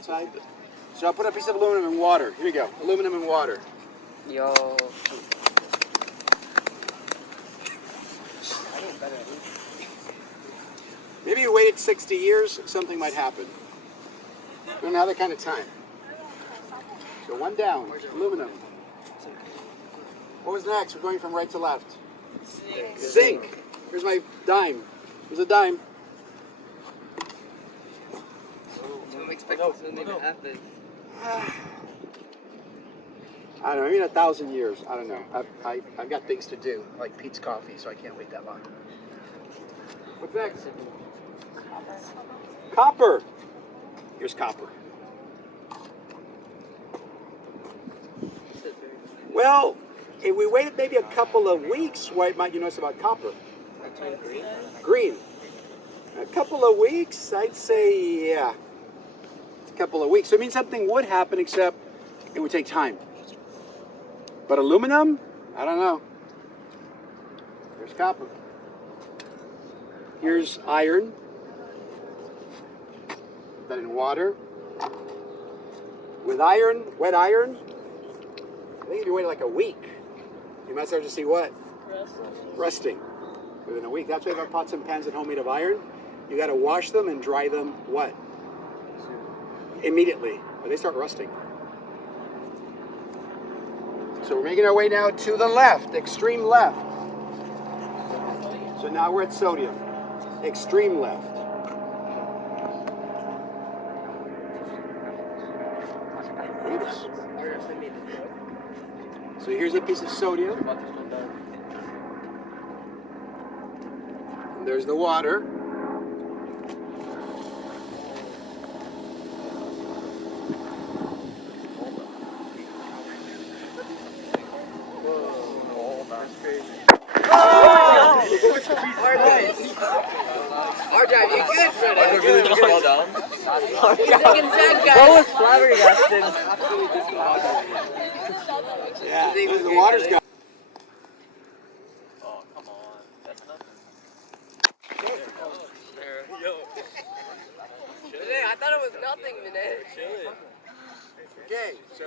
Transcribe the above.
outside. So I'll put a piece of aluminum in water. Here we go. Aluminum in water. Yo. Maybe you waited 60 years, something might happen. We don't have that kind of time. So one down, aluminum. What was next? We're going from right to left. Zinc. Here's my dime. Here's a dime. I'm expecting something to happen. I don't know, maybe in 1,000 years. I don't know. I've got things to do, like Pete's Coffee, so I can't wait that long. What's next? Copper. Here's copper. Well, if we waited maybe a couple of weeks, what might you notice about copper? Green. A couple of weeks, I'd say, yeah. A couple of weeks. So it means something would happen, except it would take time. But aluminum? I don't know. Here's copper. Here's iron. Put that in water. With iron, wet iron, I think if you waited like a week, you might start to see what? Rusting. Within a week. That's why if I have pots and pans at home made of iron, you got to wash them and dry them what? Immediately. Or they start rusting. So we're making our way now to the left, extreme left. So now we're at sodium, extreme left. Oops. So here's a piece of sodium. And there's the water. Arjun, you good for that? Did it really just fall down? He's looking sad, guys. That was flabbergasted. Yeah, the water's gone. Oh, come on. That's nothing. I thought it was nothing, man. Okay, so